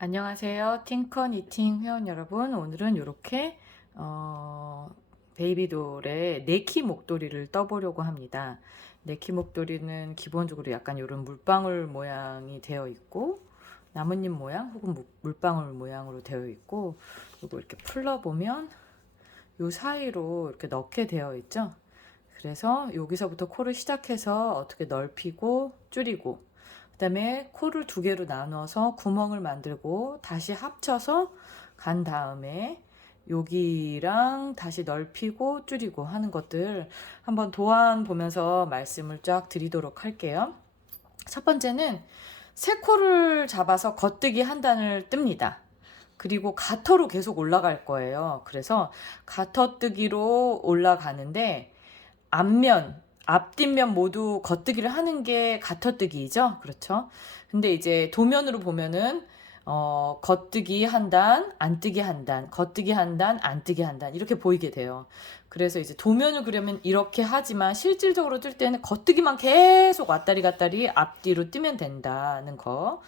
안녕하세요. 팅커 니팅 회원 여러분. 오늘은 이렇게 베이비돌의 네키 목도리를 떠보려고 합니다. 네키 목도리는 기본적으로 약간 이런 물방울 모양이 되어 있고 나뭇잎 모양 혹은 물방울 모양으로 되어 있고, 그리고 이렇게 풀러보면 이 사이로 이렇게 넣게 되어 있죠. 그래서 여기서부터 코를 시작해서 어떻게 넓히고 줄이고, 그 다음에 코를 두 개로 나눠서 구멍을 만들고 다시 합쳐서 간 다음에 여기랑 다시 넓히고 줄이고 하는 것들 한번 도안 보면서 말씀을 쫙 드리도록 할게요. 첫 번째는 세 코를 잡아서 겉뜨기 한 단을 뜹니다. 그리고 가터로 계속 올라갈 거예요. 그래서 가터뜨기로 올라가는데 앞뒷면 모두 겉뜨기를 하는 게 가터뜨기이죠. 그렇죠? 근데 이제 도면으로 보면은 겉뜨기 한 단, 안뜨기 한 단, 겉뜨기 한 단, 안뜨기 한 단 이렇게 보이게 돼요. 그래서 이제 도면을 그려면 이렇게 하지만 실질적으로 뜰 때는 겉뜨기만 계속 왔다리 갔다리 앞뒤로 뜨면 된다는 거.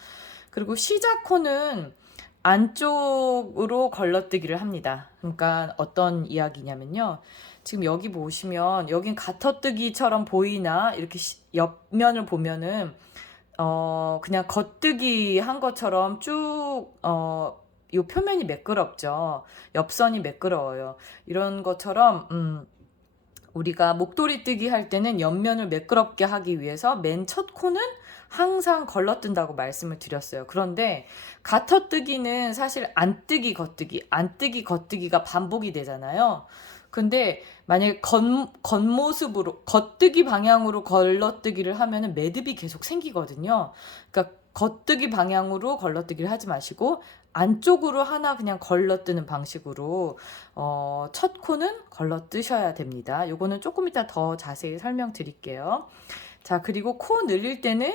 그리고 시작 코는 안쪽으로 걸러뜨기를 합니다. 그러니까 어떤 이야기냐면요. 지금 여기 보시면 여긴 가터뜨기처럼 보이나 이렇게 옆면을 보면은 그냥 겉뜨기 한 것처럼 이 표면이 매끄럽죠. 옆선이 매끄러워요. 이런 것처럼 우리가 목도리 뜨기 할 때는 옆면을 매끄럽게 하기 위해서 맨 첫 코는 항상 걸러뜬다고 말씀을 드렸어요. 그런데 가터뜨기는 사실 안뜨기 겉뜨기, 안뜨기 겉뜨기가 반복이 되잖아요. 근데 만약에 겉모습으로 겉뜨기 방향으로 걸러뜨기를 하면은 매듭이 계속 생기거든요. 그러니까 겉뜨기 방향으로 걸러뜨기를 하지 마시고 안쪽으로 하나 그냥 걸러뜨는 방식으로 첫 코는 걸러뜨셔야 됩니다. 요거는 조금 이따 더 자세히 설명드릴게요. 자, 그리고 코 늘릴 때는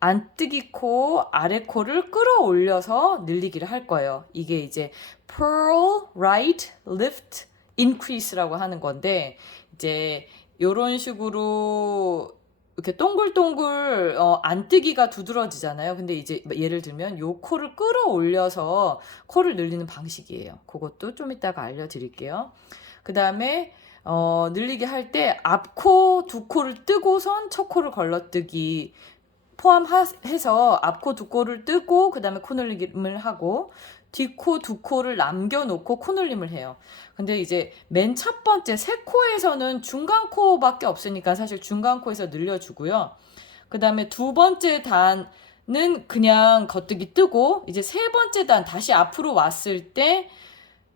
안뜨기 코, 아래 코를 끌어올려서 늘리기를 할 거예요. 이게 이제 pearl, right, lift, increase라고 하는 건데, 이제 요런 식으로 이렇게 동글동글 안뜨기가 두드러지잖아요. 근데 이제 예를 들면 요 코를 끌어올려서 코를 늘리는 방식이에요. 그것도 좀 이따가 알려드릴게요. 그 다음에 늘리게 할 때 앞코 두 코를 뜨고선 첫 코를 걸러뜨기 포함해서 앞코 두 코를 뜨고 그 다음에 코늘림을 하고 뒷코 두 코를 남겨놓고 코늘림을 해요. 근데 이제 맨 첫 번째 세 코에서는 중간 코밖에 없으니까 사실 중간 코에서 늘려주고요. 그 다음에 두 번째 단은 그냥 겉뜨기 뜨고 이제 세 번째 단 다시 앞으로 왔을 때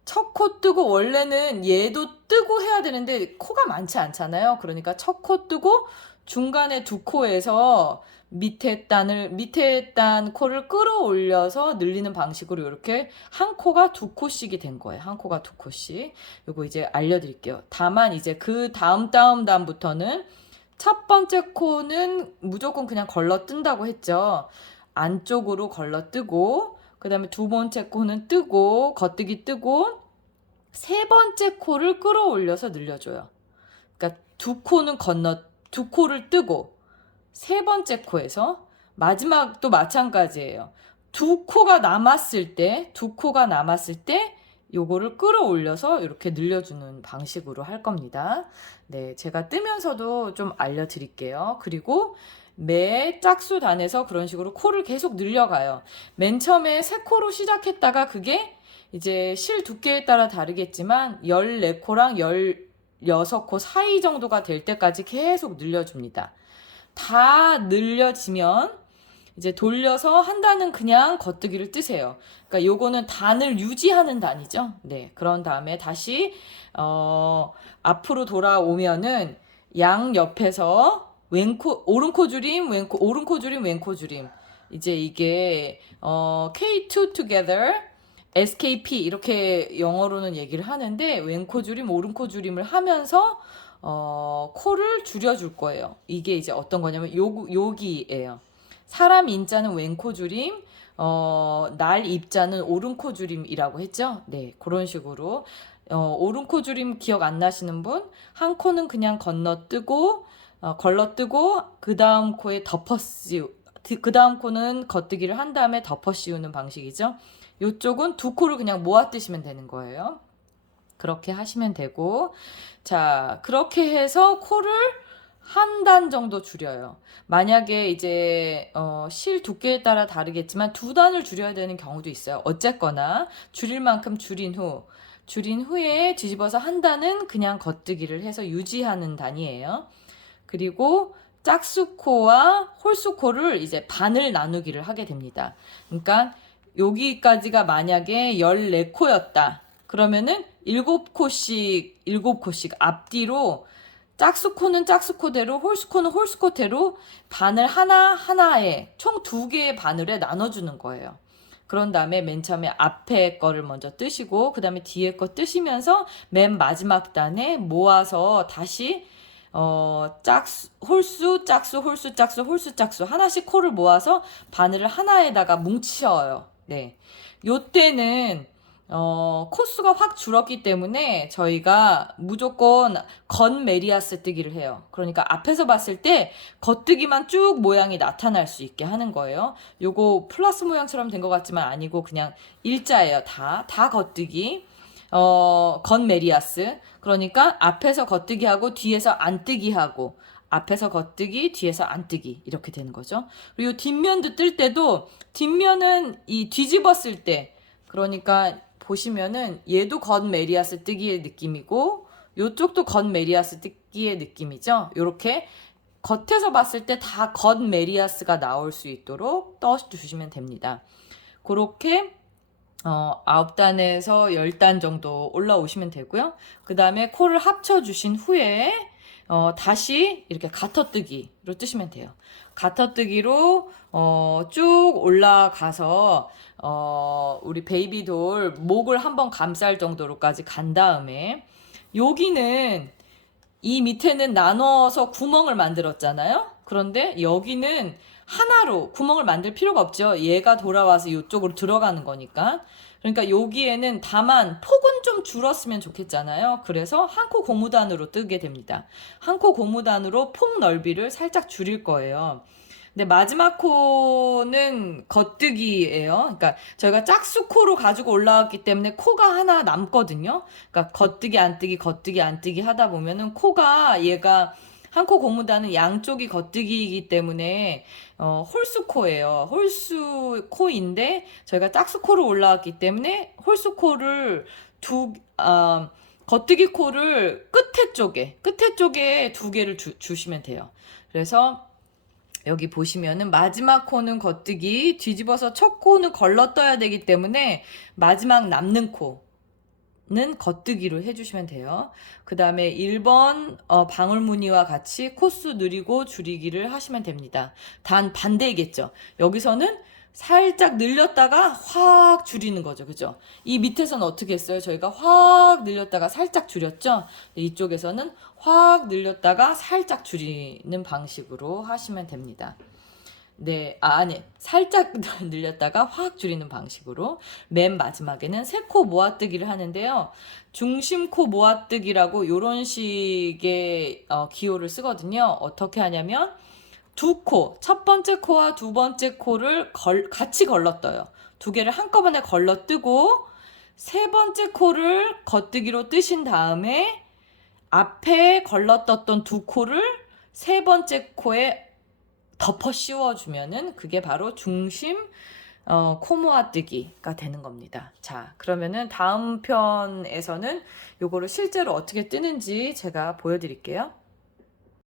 첫 코 뜨고, 원래는 얘도 뜨고 해야 되는데 코가 많지 않잖아요. 그러니까 첫 코 뜨고 중간에 두 코에서 밑에 단 코를 끌어올려서 늘리는 방식으로 이렇게 한 코가 두 코씩이 된 거예요. 한 코가 두 코씩. 요거 이제 알려드릴게요. 다만 이제 그 다음 단부터는 첫 번째 코는 무조건 그냥 걸러뜬다고 했죠. 안쪽으로 걸러뜨고, 그 다음에 두 번째 코는 뜨고, 겉뜨기 뜨고, 세 번째 코를 끌어올려서 늘려줘요. 그러니까 두 코를 뜨고, 세 번째 코에서, 마지막도 마찬가지예요. 두 코가 남았을 때, 요거를 끌어올려서 이렇게 늘려주는 방식으로 할 겁니다. 네, 제가 뜨면서도 좀 알려드릴게요. 그리고 매 짝수 단에서 그런 식으로 코를 계속 늘려가요. 맨 처음에 세 코로 시작했다가 그게 이제 실 두께에 따라 다르겠지만 14코랑 16코 사이 정도가 될 때까지 계속 늘려줍니다. 다 늘려지면 이제 돌려서 한 단은 그냥 겉뜨기를 뜨세요. 그러니까 요거는 단을 유지하는 단이죠. 네. 그런 다음에 다시 앞으로 돌아오면은 양 옆에서 오른코 줄임, 오른코 줄임, 왼코 줄임. 이제 이게 K2 together SKP 이렇게 영어로는 얘기를 하는데 왼코 줄임, 오른코 줄임을 하면서 코를 줄여줄 거예요. 이게 이제 어떤 거냐면 여기예요. 사람 인자는 왼코 줄임, 날 입자는 오른코 줄임이라고 했죠? 네, 그런 식으로. 오른코 줄임 기억 안 나시는 분? 한 코는 그냥 건너뜨고, 걸러뜨고, 그 다음 코에 그 다음 코는 겉뜨기를 한 다음에 덮어 씌우는 방식이죠. 이쪽은 두 코를 그냥 모아 뜨시면 되는 거예요. 그렇게 하시면 되고, 자, 그렇게 해서 코를 한 단 정도 줄여요. 만약에 이제 실 두께에 따라 다르겠지만 두 단을 줄여야 되는 경우도 있어요. 어쨌거나 줄일 만큼 줄인 후에 뒤집어서 한 단은 그냥 겉뜨기를 해서 유지하는 단이에요. 그리고 짝수코와 홀수코를 이제 반을 나누기를 하게 됩니다. 그러니까 여기까지가 만약에 14코였다. 그러면은 7코씩 앞뒤로 짝수코는 짝수코대로 홀수코는 홀수코대로 반을 하나에 총 2개의 바늘에 나눠주는 거예요. 그런 다음에 맨 처음에 앞에 거를 먼저 뜨시고 그 다음에 뒤에 거 뜨시면서 맨 마지막 단에 모아서 다시 홀수, 짝수, 홀수, 짝수, 홀수, 짝수 하나씩 코를 모아서 바늘을 하나에다가 뭉쳐요. 네. 요때는 코수가 확 줄었기 때문에 저희가 무조건 겉메리아스 뜨기를 해요. 그러니까 앞에서 봤을 때 겉뜨기만 쭉 모양이 나타날 수 있게 하는 거예요. 요거 플러스 모양처럼 된 것 같지만 아니고 그냥 일자예요. 다 겉뜨기. 겉메리아스. 그러니까 앞에서 겉뜨기 하고 뒤에서 안뜨기 하고 앞에서 겉뜨기, 뒤에서 안뜨기 이렇게 되는 거죠. 그리고 뒷면도 뜰 때도 뒷면은 이 뒤집었을 때 그러니까 보시면은 얘도 겉메리아스 뜨기의 느낌이고 요쪽도 겉메리아스 뜨기의 느낌이죠. 요렇게 겉에서 봤을 때 다 겉메리아스가 나올 수 있도록 떠주시면 됩니다. 그렇게 9단에서 10단 정도 올라오시면 되고요. 그 다음에 코를 합쳐주신 후에 다시 이렇게 가터뜨기로 뜨시면 돼요. 가터뜨기로 쭉 올라가서 우리 베이비돌 목을 한번 감쌀 정도로까지 간 다음에 여기는 이 밑에는 나눠서 구멍을 만들었잖아요. 그런데 여기는 하나로 구멍을 만들 필요가 없죠. 얘가 돌아와서 이쪽으로 들어가는 거니까. 그러니까 여기에는 다만 폭은 좀 줄었으면 좋겠잖아요. 그래서 한 코 고무단으로 뜨게 됩니다. 한 코 고무단으로 폭 넓이를 살짝 줄일 거예요. 근데 마지막 코는 겉뜨기예요. 그러니까 저희가 짝수코로 가지고 올라왔기 때문에 코가 하나 남거든요. 그러니까 겉뜨기 안뜨기 겉뜨기 안뜨기 하다 보면은 코가 얘가 한 코 고무단은 양쪽이 겉뜨기이기 때문에 홀수코예요. 홀수코인데 저희가 짝수코로 올라왔기 때문에 홀수코를 겉뜨기 코를 끝에 쪽에 2개를 주시면 돼요. 그래서 여기 보시면은 마지막 코는 겉뜨기, 뒤집어서 첫 코는 걸러떠야 되기 때문에 마지막 남는 코는 겉뜨기로 해주시면 돼요. 그 다음에 1번 방울무늬와 같이 코수 늘리고 줄이기를 하시면 됩니다. 단 반대이겠죠. 여기서는 살짝 늘렸다가 확 줄이는 거죠. 그죠? 이 밑에서는 어떻게 했어요? 저희가 확 늘렸다가 살짝 줄였죠? 이쪽에서는 확 늘렸다가 살짝 줄이는 방식으로 하시면 됩니다. 네, 아니, 살짝 늘렸다가 확 줄이는 방식으로 맨 마지막에는 세 코 모아뜨기를 하는데요. 중심코 모아뜨기라고 요런 식의 기호를 쓰거든요. 어떻게 하냐면 두 코, 첫 번째 코와 두 번째 코를 같이 걸러떠요. 2개를 한꺼번에 걸러뜨고 세 번째 코를 겉뜨기로 뜨신 다음에 앞에 걸러떴던 2코를 세 번째 코에 덮어 씌워주면은 그게 바로 중심 코 모아뜨기가 되는 겁니다. 자, 그러면은 다음 편에서는 요거를 실제로 어떻게 뜨는지 제가 보여드릴게요.